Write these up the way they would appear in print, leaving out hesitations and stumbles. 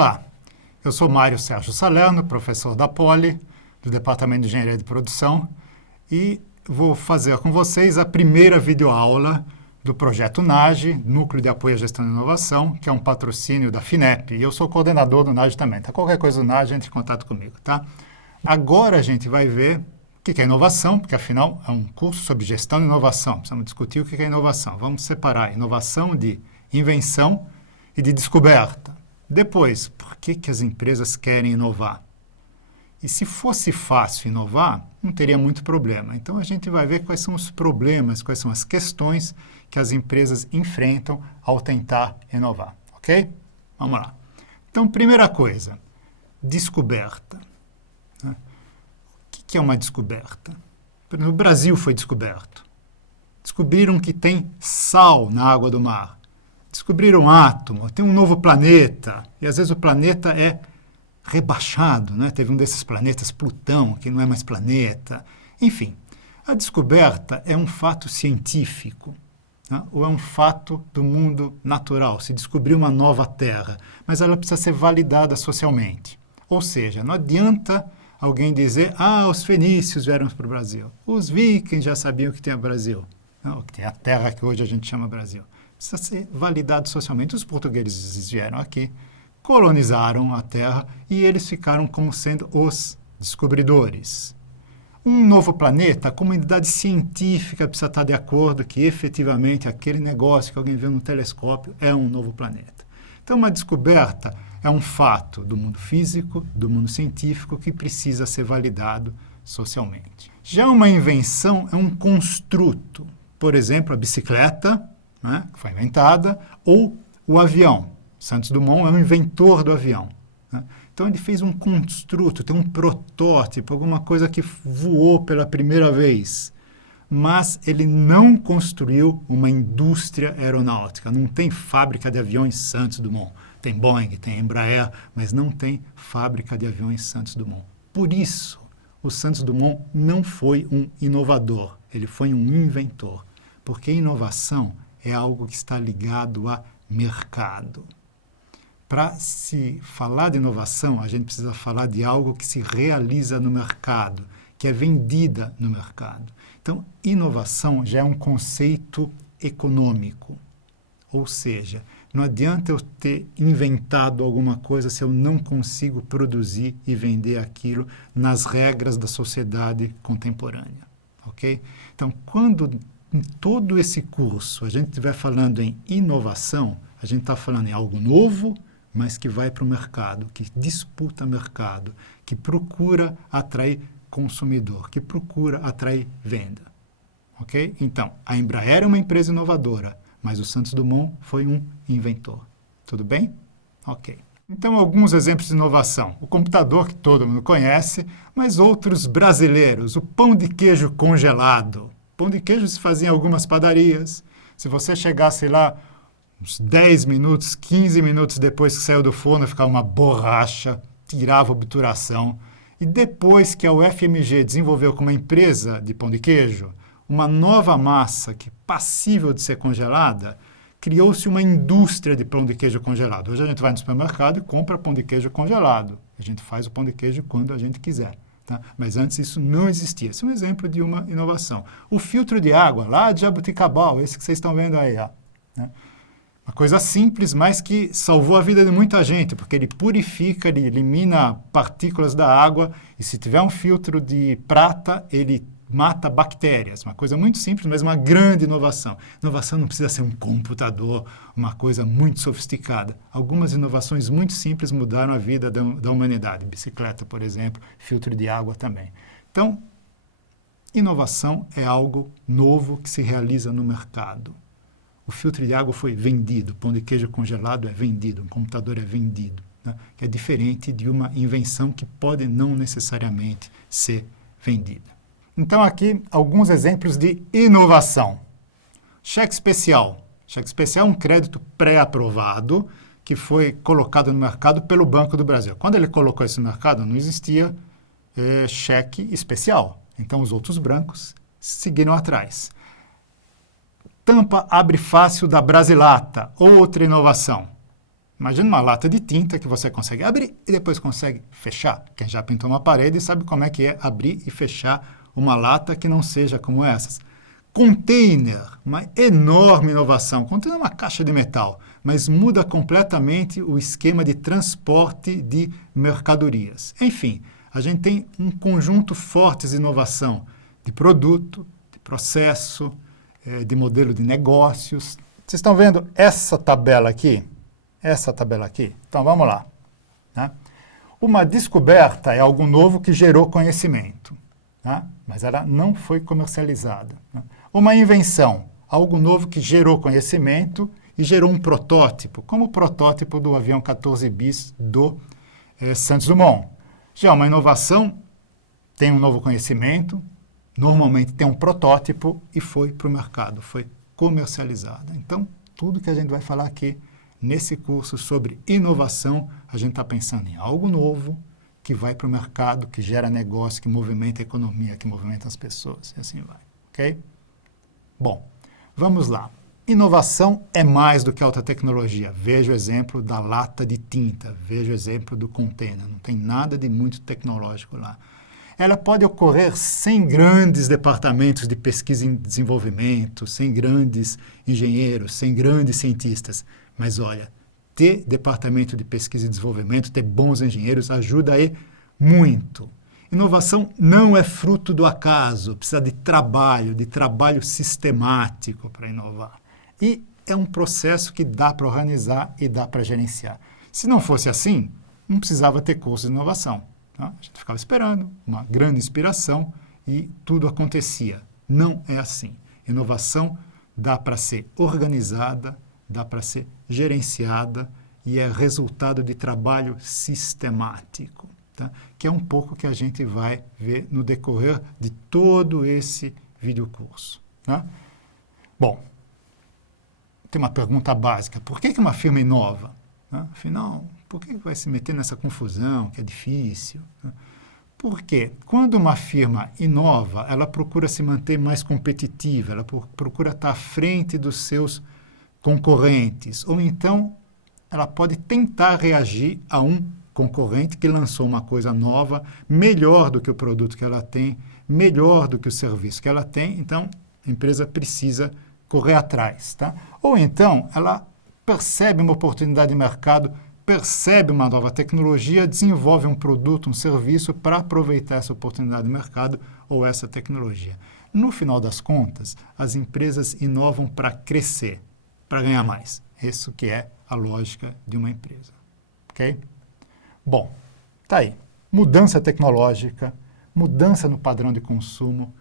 Olá, eu sou Mário Sérgio Salerno, professor da Poli, do Departamento de Engenharia de Produção, e vou fazer com vocês a primeira videoaula do projeto NAGE, Núcleo de Apoio à Gestão de Inovação, que é um patrocínio da FINEP, e eu sou coordenador do NAGE também. Tá? Qualquer coisa do NAGE, entre em contato comigo. Tá? Agora a gente vai ver o que é inovação, porque afinal é um curso sobre gestão de inovação. Precisamos discutir o que é inovação. Vamos separar inovação de invenção e de descoberta. Depois, por que as empresas querem inovar? E se fosse fácil inovar, não teria muito problema. Então a gente vai ver quais são os problemas, quais são as questões que as empresas enfrentam ao tentar inovar, ok? Vamos lá. Então, primeira coisa, descoberta. O que é uma descoberta? Por exemplo, o Brasil foi descoberto. Descobriram que tem sal na água do mar. Descobriram átomo, tem um novo planeta. E às vezes o planeta é rebaixado, né? Teve um desses planetas, Plutão, que não é mais planeta. Enfim, a descoberta é um fato científico, né? Ou é um fato do mundo natural. Se descobriu uma nova Terra, mas ela precisa ser validada socialmente. Ou seja, não adianta alguém dizer, os fenícios vieram para o Brasil. Os vikings já sabiam que tem o Brasil, não, que tem a terra que hoje a gente chama Brasil. Precisa ser validado socialmente. Os portugueses vieram aqui, colonizaram a terra e eles ficaram como sendo os descobridores. Um novo planeta, a comunidade científica precisa estar de acordo que efetivamente aquele negócio que alguém viu no telescópio é um novo planeta. Então, uma descoberta é um fato do mundo físico, do mundo científico, que precisa ser validado socialmente. Já uma invenção é um construto. Por exemplo, a bicicleta, né, que foi inventada, ou o avião. Santos Dumont é um inventor do avião. Né? Então, ele fez um construto, tem um protótipo, alguma coisa que voou pela primeira vez. Mas ele não construiu uma indústria aeronáutica. Não tem fábrica de aviões Santos Dumont. Tem Boeing, tem Embraer, mas não tem fábrica de aviões Santos Dumont. Por isso, o Santos Dumont não foi um inovador, ele foi um inventor. Porque inovação é algo que está ligado a mercado. Para se falar de inovação, a gente precisa falar de algo que se realiza no mercado, que é vendida no mercado. Então, inovação já é um conceito econômico. Ou seja, não adianta eu ter inventado alguma coisa se eu não consigo produzir e vender aquilo nas regras da sociedade contemporânea. Ok? Então, quando em todo esse curso a gente estiver falando em inovação, a gente está falando em algo novo, mas que vai para o mercado, que disputa mercado, que procura atrair consumidor, que procura atrair venda. Ok? Então, a Embraer é uma empresa inovadora, mas o Santos Dumont foi um inventor. Tudo bem? Ok. Então, alguns exemplos de inovação. O computador, que todo mundo conhece, mas outros brasileiros. O pão de queijo congelado. Pão de queijo se fazia em algumas padarias. Se você chegasse lá uns 10 minutos, 15 minutos depois que saiu do forno, ficava uma borracha, tirava a obturação. E depois que a UFMG desenvolveu como uma empresa de pão de queijo, uma nova massa que passível de ser congelada, criou-se uma indústria de pão de queijo congelado. Hoje a gente vai no supermercado e compra pão de queijo congelado. A gente faz o pão de queijo quando a gente quiser. Tá? Mas antes isso não existia. Esse é um exemplo de uma inovação. O filtro de água, lá de Jabuticabal, esse que vocês estão vendo aí. Ó, né? Uma coisa simples, mas que salvou a vida de muita gente, porque ele purifica, ele elimina partículas da água, e se tiver um filtro de prata, ele mata bactérias. Uma coisa muito simples, mas uma grande inovação. Inovação não precisa ser um computador, uma coisa muito sofisticada. Algumas inovações muito simples mudaram a vida da humanidade. Bicicleta, por exemplo, filtro de água também. Então, inovação é algo novo que se realiza no mercado. O filtro de água foi vendido, o pão de queijo congelado é vendido, um computador é vendido. Né? É diferente de uma invenção que pode não necessariamente ser vendida. Então, aqui, alguns exemplos de inovação. Cheque especial. Cheque especial é um crédito pré-aprovado que foi colocado no mercado pelo Banco do Brasil. Quando ele colocou isso no mercado, não existia cheque especial. Então, os outros bancos seguiram atrás. Tampa abre fácil da Brasilata, outra inovação. Imagina uma lata de tinta que você consegue abrir e depois consegue fechar. Quem já pintou uma parede sabe como é que é abrir e fechar uma lata que não seja como essas. Container, uma enorme inovação. Container é uma caixa de metal, mas muda completamente o esquema de transporte de mercadorias. Enfim, a gente tem um conjunto forte de inovação de produto, de processo, de modelo de negócios. Vocês estão vendo essa tabela aqui? Essa tabela aqui? Então, vamos lá. Né? Uma descoberta é algo novo que gerou conhecimento, né? Mas ela não foi comercializada. Né? Uma invenção, algo novo que gerou conhecimento e gerou um protótipo, como o protótipo do avião 14 bis do Santos Dumont. Já uma inovação tem um novo conhecimento, normalmente tem um protótipo e foi para o mercado, foi comercializada. Então, tudo que a gente vai falar aqui nesse curso sobre inovação, a gente está pensando em algo novo que vai para o mercado, que gera negócio, que movimenta a economia, que movimenta as pessoas, e assim vai, ok? Bom, vamos lá. Inovação é mais do que alta tecnologia. Veja o exemplo da lata de tinta, veja o exemplo do container, não tem nada de muito tecnológico lá. Ela pode ocorrer sem grandes departamentos de pesquisa e desenvolvimento, sem grandes engenheiros, sem grandes cientistas. Mas olha, ter departamento de pesquisa e desenvolvimento, ter bons engenheiros, ajuda aí muito. Inovação não é fruto do acaso, precisa de trabalho sistemático para inovar. E é um processo que dá para organizar e dá para gerenciar. Se não fosse assim, não precisava ter curso de inovação. Tá? A gente ficava esperando uma grande inspiração e tudo acontecia. Não é assim. Inovação dá para ser organizada, dá para ser gerenciada e é resultado de trabalho sistemático, tá? Que é um pouco que a gente vai ver no decorrer de todo esse videocurso. Tá? Bom, tem uma pergunta básica. Por que uma firma inova? Tá? Afinal, por que vai se meter nessa confusão que é difícil? Tá? Porque quando uma firma inova, ela procura se manter mais competitiva, ela procura estar à frente dos seus concorrentes, ou então ela pode tentar reagir a um concorrente que lançou uma coisa nova, melhor do que o produto que ela tem, melhor do que o serviço que ela tem, então a empresa precisa correr atrás. Tá? Ou então ela percebe uma oportunidade de mercado, percebe uma nova tecnologia, desenvolve um produto, um serviço para aproveitar essa oportunidade de mercado ou essa tecnologia. No final das contas, as empresas inovam para crescer, para ganhar mais. Isso que é a lógica de uma empresa. Ok? Bom, tá aí. Mudança tecnológica, mudança no padrão de consumo,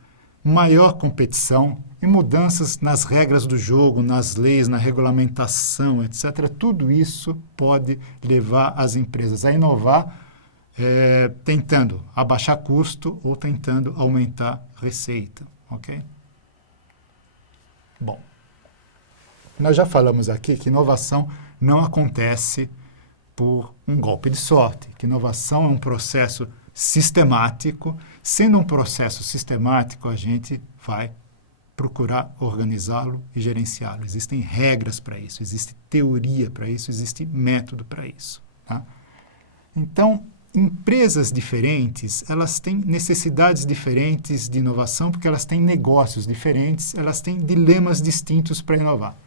maior competição e mudanças nas regras do jogo, nas leis, na regulamentação, etc. Tudo isso pode levar as empresas a inovar, tentando abaixar custo ou tentando aumentar receita. Ok? Bom, nós já falamos aqui que inovação não acontece por um golpe de sorte, que inovação é um processo sistemático. Sendo um processo sistemático, a gente vai procurar organizá-lo e gerenciá-lo. Existem regras para isso, existe teoria para isso, existe método para isso. Tá? Então, empresas diferentes, elas têm necessidades diferentes de inovação, porque elas têm negócios diferentes, elas têm dilemas distintos para inovar.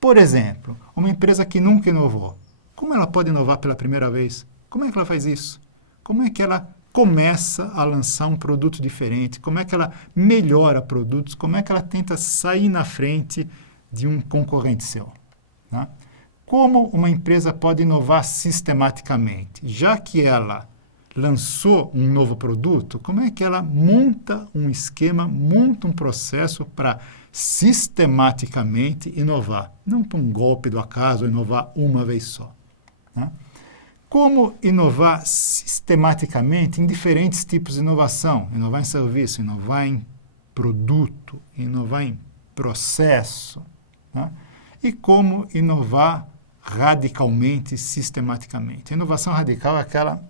Por exemplo, uma empresa que nunca inovou, como ela pode inovar pela primeira vez? Como é que ela faz isso? Como é que ela começa a lançar um produto diferente? Como é que ela melhora produtos? Como é que ela tenta sair na frente de um concorrente seu? Né? Como uma empresa pode inovar sistematicamente? Já que ela lançou um novo produto, como é que ela monta um esquema, monta um processo para sistematicamente inovar? Não por um golpe do acaso, inovar uma vez só. Né? Como inovar sistematicamente em diferentes tipos de inovação? Inovar em serviço, inovar em produto, inovar em processo. Né? E como inovar radicalmente, sistematicamente? A inovação radical é aquela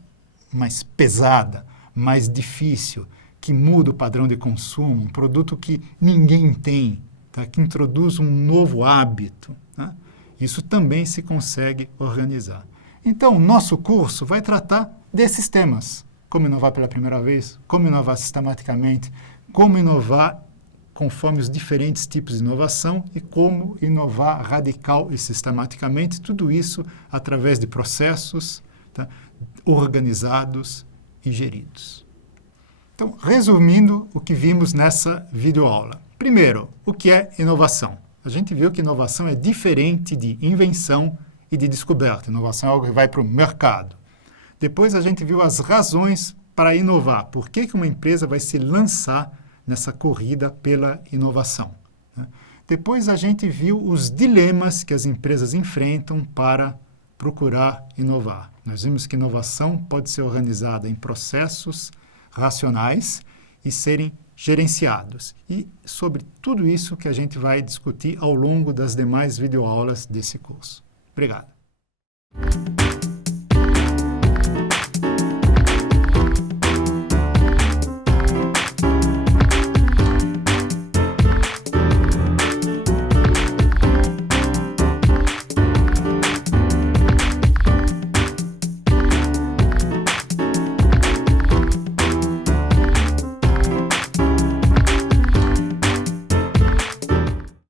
mais pesada, mais difícil, que muda o padrão de consumo, um produto que ninguém tem, tá? Que introduz um novo hábito. Né? Isso também se consegue organizar. Então, o nosso curso vai tratar desses temas. Como inovar pela primeira vez, como inovar sistematicamente, como inovar conforme os diferentes tipos de inovação e como inovar radical e sistematicamente, tudo isso através de processos, tá, organizados e geridos. Então, resumindo o que vimos nessa videoaula. Primeiro, o que é inovação? A gente viu que inovação é diferente de invenção e de descoberta. Inovação é algo que vai para o mercado. Depois a gente viu as razões para inovar. Por que uma empresa vai se lançar nessa corrida pela inovação? Depois a gente viu os dilemas que as empresas enfrentam para procurar inovar. Nós vimos que inovação pode ser organizada em processos racionais e serem gerenciados. E sobre tudo isso que a gente vai discutir ao longo das demais videoaulas desse curso. Obrigado.